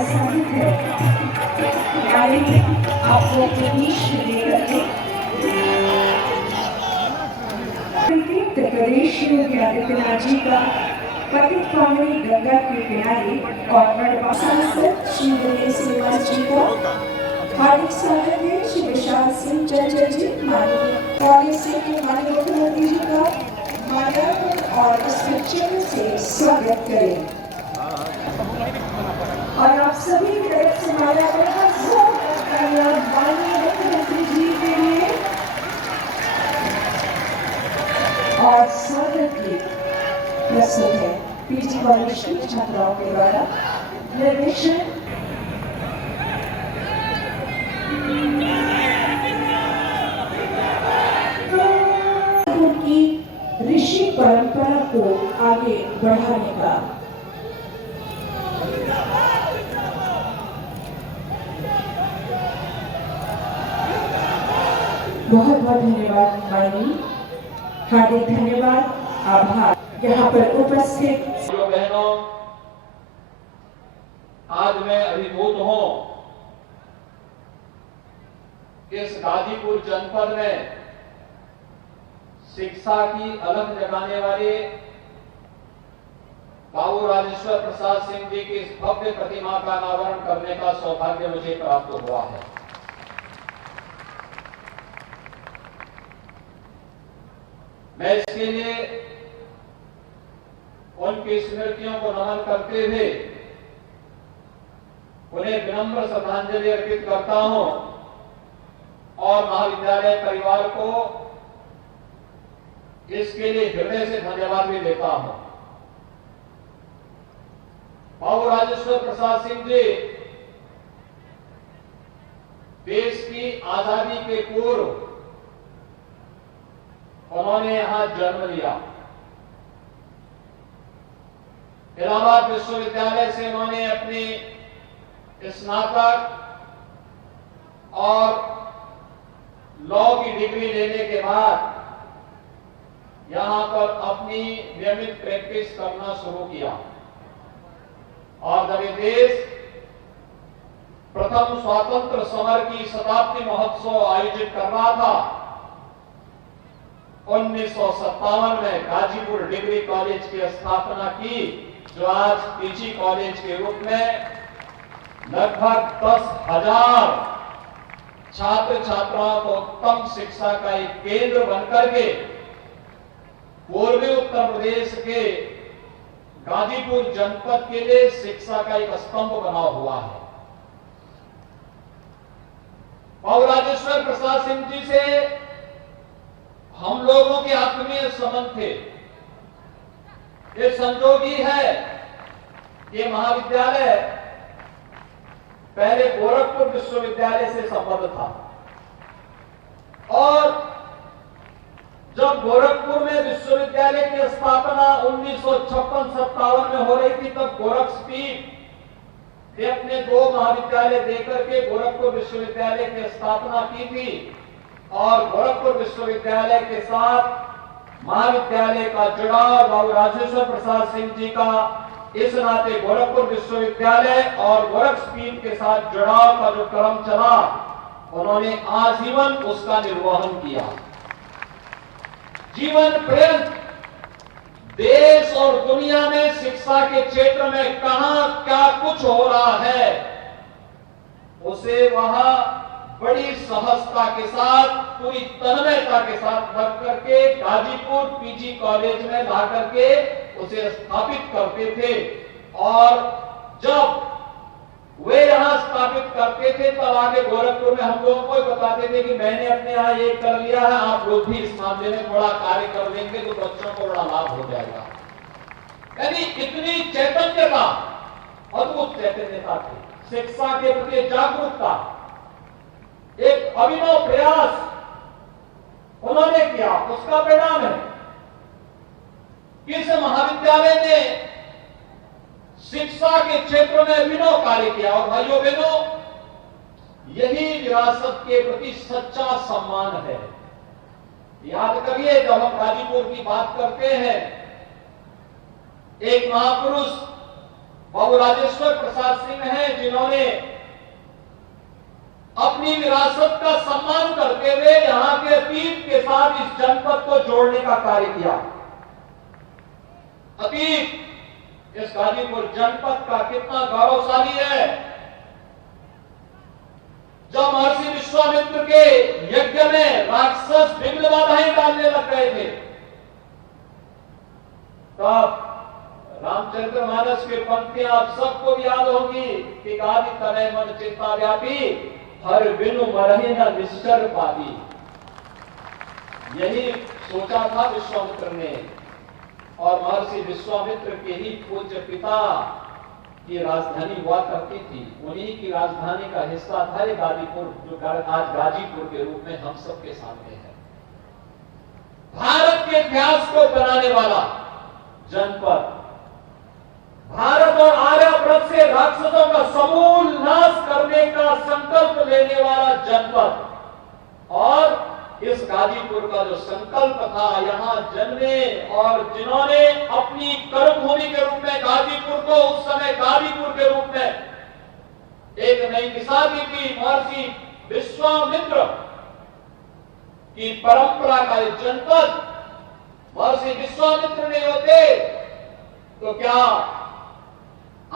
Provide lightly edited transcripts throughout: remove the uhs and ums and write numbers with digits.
आसानी है आपको अपने बीच में लेकर के प्रदेश योगी आदित्यनाथ जी का पतित पावनी गंगा के किनारे और गढ़वा सांसद श्री दिनेश श्रीवास जी का हार्दिक स्वागत है। श्री विशाल सिंह चंचल जी माननीय कॉलेज के माननीय मुख्यमंत्री जी का माल्यार्पण और उसके चिन्ह से स्वागत करें और आप सभी की तरफ से माल्यार्पण का माननीय मुख्यमंत्री जी के लिए और स्वागत की प्रस्तुत है पीजी कॉलेज की छात्राओं के द्वारा निर्देशन की ऋषि परंपरा को आगे बढ़ाने का। बहुत बहुत धन्यवाद माननीय, हार्दिक धन्यवाद, आभार। यहाँ पर उपस्थित बहनों, आज मैं अभिभूत हूं इस गाजीपुर जनपद में शिक्षा की अलख जगाने वाले बाबू राजेश्वर प्रसाद सिंह जी की इस भव्य प्रतिमा का अनावरण करने का सौभाग्य मुझे प्राप्त हुआ है। मैं इसके लिए उनकी स्मृतियों को नमन करते हुए उन्हें विनम्र श्रद्धांजलि अर्पित करता हूं और महाविद्यालय परिवार को इसके लिए हृदय से धन्यवाद भी देता हूं। बाबू राजेश्वर प्रसाद सिंह जी देश की आजादी के पूर्व उन्होंने यहां जन्म लिया। इलाहाबाद विश्वविद्यालय से उन्होंने अपनी स्नातक और लॉ की डिग्री लेने के बाद यहां पर अपनी नियमित प्रैक्टिस करना शुरू किया और जब ये देश प्रथम स्वातंत्र समर की शताब्दी महोत्सव आयोजित कर रहा था 1957 में गाजीपुर डिग्री कॉलेज की स्थापना की, जो आज पीजी कॉलेज के रूप में लगभग 10,000 छात्र छात्राओं को उत्तम शिक्षा का एक केंद्र बनकर के पूर्वी उत्तर प्रदेश के गाजीपुर जनपद के लिए शिक्षा का एक स्तंभ बना हुआ है। बाबू राजेश्वर प्रसाद सिंह जी से हम लोगों के आत्मीय संबंध थे। ये संजोगी है, ये महाविद्यालय पहले गोरखपुर विश्वविद्यालय से संबद्ध था और जब गोरखपुर में विश्वविद्यालय की स्थापना 1956-57 में हो रही थी, तब गोरखपीठ ने अपने 2 महाविद्यालय देकर के गोरखपुर विश्वविद्यालय की स्थापना की थी और गोरखपुर विश्वविद्यालय के साथ महाविद्यालय का जुड़ाव बाबू राजेश्वर प्रसाद सिंह जी का इस नाते गोरखपुर विश्वविद्यालय और गोरखपीठ के साथ जुड़ाव का जो क्रम चला, उन्होंने आजीवन उसका निर्वहन किया। जीवन पर्यंत देश और दुनिया में शिक्षा के क्षेत्र में कहां क्या कुछ हो रहा है, उसे वहां बड़ी सहजता के साथ, पूरी तन्मयता के साथ रख करके गाजीपुर पीजी कॉलेज में ला करके उसे स्थापित करते थे और जब वे यहां स्थापित करते थे तब आगे गोरखपुर में हम लोगों को बताते थे कि मैंने अपने यहां ये कर लिया है, आप लोग भी इस मामले में थोड़ा कार्य कर देंगे तो बच्चों को बड़ा लाभ हो जाएगा। यानी इतनी चैतन्यता, अद्भुत चैतन्यता थी, शिक्षा के प्रति जागरूकता, एक अभिनव प्रयास उन्होंने किया। उसका परिणाम है कि इस महाविद्यालय ने शिक्षा के क्षेत्र में अभिनव कार्य किया और भाइयों बहनों, यही विरासत के प्रति सच्चा सम्मान है। याद करिए, जब हम गाजीपुर की बात करते हैं, एक महापुरुष बाबू राजेश्वर प्रसाद सिंह हैं, जिन्होंने अपनी विरासत का सम्मान करते हुए यहां के अतीत के साथ इस जनपद को जोड़ने का कार्य किया। अतीत इस गाजीपुर जनपद का कितना गौरवशाली है। जब महर्षि विश्वामित्र के यज्ञ में राक्षस विघ्न बाधाएं डालने लग गए थे, तब रामचरितमानस की पंक्तियां आप सबको याद होगी कि गादि तनय मन चित्ता व्यापी हर बिनु मरहि न निश्चर पाती। यही सोचा था विश्वामित्र ने, और महर्षि विश्वामित्र के ही पूज्य पिता की राजधानी हुआ करती थी, उन्हीं की राजधानी का हिस्सा था ये गाजीपुर, जो आज गाजीपुर के रूप में हम सबके सामने है। भारत के इतिहास को बनाने वाला जनपद, भारत और आर्यव्रत से राक्षसों का समूल नाश करने का संकल्प लेने वाला जनपद, और इस गाजीपुर का जो संकल्प था, यहां जन्मे और जिन्होंने अपनी कर्मभूमि के रूप में गाजीपुर को उस समय गाजीपुर के रूप में एक नई दिशा दी थी, महर्षि विश्वामित्र की परंपरा का जनपद महर्षि विश्वामित्र नहीं होते तो क्या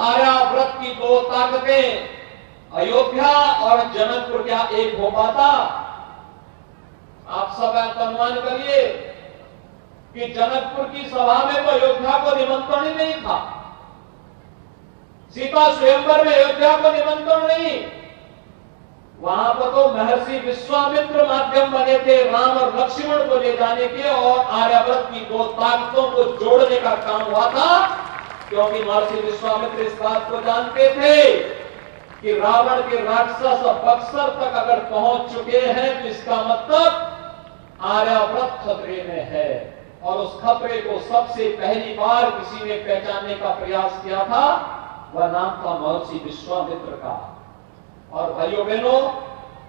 आर्याव्रत की दो ताकतें अयोध्या और जनकपुर क्या एक हो पाता? आप सब अनुमान करिए कि जनकपुर की सभा में तो अयोध्या को निमंत्रण ही नहीं था, सीता स्वयंवर में अयोध्या को निमंत्रण नहीं, वहां पर तो महर्षि विश्वामित्र माध्यम बने थे राम और लक्ष्मण को ले जाने के, और आर्याव्रत की दो ताकतों को जोड़ने का काम हुआ था, क्योंकि महर्षि विश्वामित्र इस बात को जानते थे कि रावण के राक्षस बक्सर तक अगर पहुंच चुके हैं तो इसका मतलब आर्याव्रत खतरे में है, और उस खतरे को सबसे पहली बार किसी ने पहचानने का प्रयास किया था, वह नाम था महर्षि विश्वामित्र का। और भाइयों बहनों,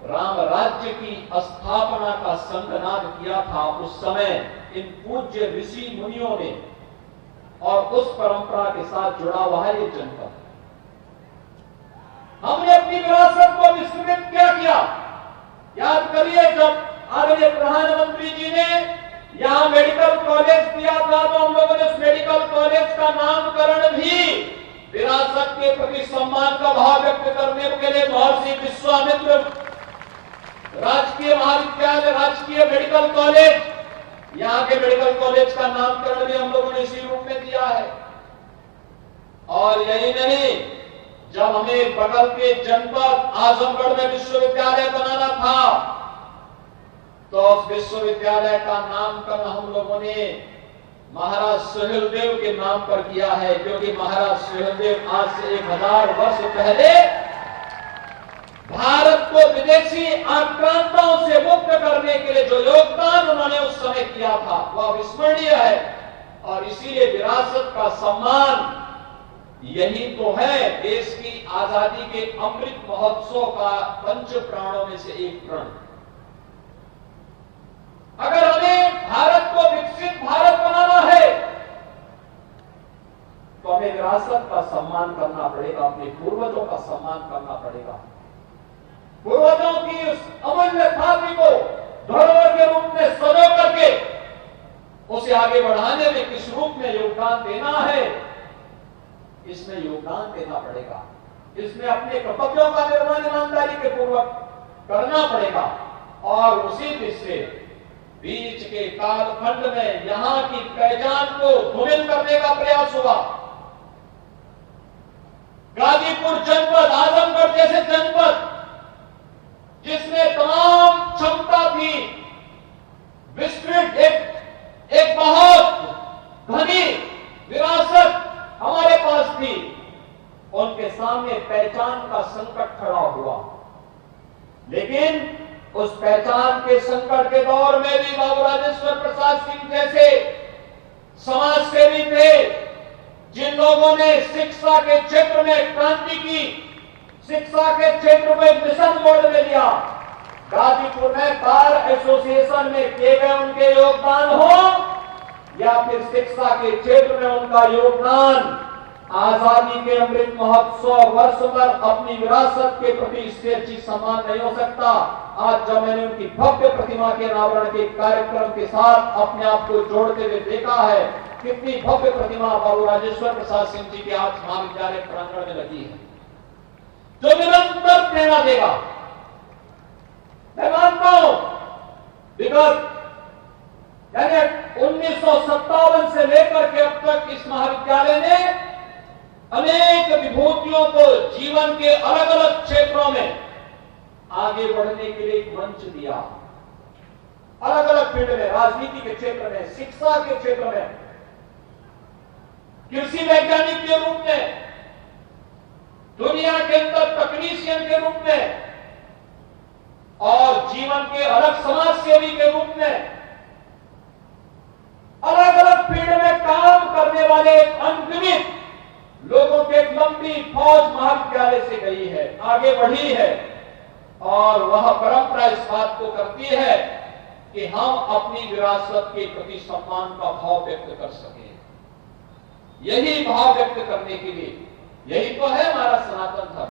राम राज्य की स्थापना का संगनाद किया था उस समय इन पूज्य ऋषि मुनियों ने, और उस परंपरा के साथ जुड़ा हुआ है ये जनपद। हमने अपनी विरासत को विस्मृत क्या किया? याद करिए, जब आदरणीय प्रधानमंत्री जी ने यहां मेडिकल कॉलेज दिया था, तो हम लोगों ने उस मेडिकल कॉलेज का नामकरण भी विरासत के प्रति सम्मान का भाव व्यक्त करने के लिए महर्षि विश्वामित्र राजकीय महाविद्यालय, राजकीय मेडिकल कॉलेज, यहां के मेडिकल कॉलेज का नामकरण भी हम लोगों ने इसी रूप में दिया है। और यही नहीं, जब हमें बगल के जनपद आजमगढ़ में विश्वविद्यालय बनाना था, तो उस विश्वविद्यालय का नामकरण हम लोगों ने महाराज सुहेलदेव के नाम पर किया है, क्योंकि महाराज सुहेलदेव आज से 1000 वर्ष पहले भारत को विदेशी आक्रांताओं से मुक्त करने के लिए जो योगदान उन्होंने उस समय किया था वह अविस्मरणीय है। और इसीलिए विरासत का सम्मान यही तो है देश की आजादी के अमृत महोत्सव का पंच प्राणों में से एक प्रण। अगर हमें भारत को विकसित भारत बनाना है तो हमें विरासत का सम्मान करना पड़ेगा, अपने पूर्वजों का सम्मान करना पड़ेगा। पूर्वजों की उस अमूल्य खातिर को धरोहर के रूप में सजो करके उसे आगे बढ़ाने में किस रूप में योगदान देना है, इसमें योगदान देना पड़ेगा। इसमें अपने कर्तव्यों का निर्वहन ईमानदारी के पूर्वक करना पड़ेगा। और उसी से बीच के कालखंड में यहां की पहचान को धूमिल करने का प्रयास हुआ। गाजीपुर जनपद, आजमगढ़ जैसे जनपद जिसमें तमाम क्षमता थी, विस्तृत एक बहुत घनी विरासत हमारे पास थी, उनके सामने पहचान का संकट खड़ा हुआ। लेकिन उस पहचान के संकट के दौर में भी बाबू राजेश्वर प्रसाद सिंह जैसे समाज सेवी थे, जिन लोगों ने शिक्षा के क्षेत्र में क्रांति की, शिक्षा के क्षेत्र को एक मिशन मोड में लिया। गाजीपुर में बार एसोसिएशन में किए गए उनके योगदान हो या फिर शिक्षा के क्षेत्र में उनका योगदान आजादी के अमृत महोत्सव वर्ष पर अपनी विरासत के प्रति इससे अच्छी सम्मान नहीं हो सकता। आज जब मैंने उनकी भव्य प्रतिमा के अनावरण के कार्यक्रम के साथ अपने आप को जोड़ते हुए देखा है, कितनी भव्य प्रतिमा बाबू राजेश्वर प्रसाद सिंह जी के आज महाविद्यालय प्रांगण में लगी है, जो निरंतर प्रेरणा देगा। मैं मानता हूं विगत यानी 1957 से लेकर के अब तक इस महाविद्यालय ने अनेक विभूतियों को जीवन के अलग अलग क्षेत्रों में आगे बढ़ने के लिए एक मंच दिया। अलग अलग फील्ड में, राजनीति के क्षेत्र में, शिक्षा के क्षेत्र में, कृषि वैज्ञानिक के रूप में, दुनिया के अंदर तकनीशियन के रूप में और जीवन के अलग समाज सेवी के रूप में अलग अलग फील्ड में काम करने वाले अनगिनत लोगों की एक लंबी फौज महाविद्यालय से गई है, आगे बढ़ी है। और वह परंपरा इस बात को करती है कि हम अपनी विरासत के प्रति सम्मान का भाव व्यक्त कर सकें। यही भाव व्यक्त करने के लिए, यही तो है हमारा सनातन धर्म।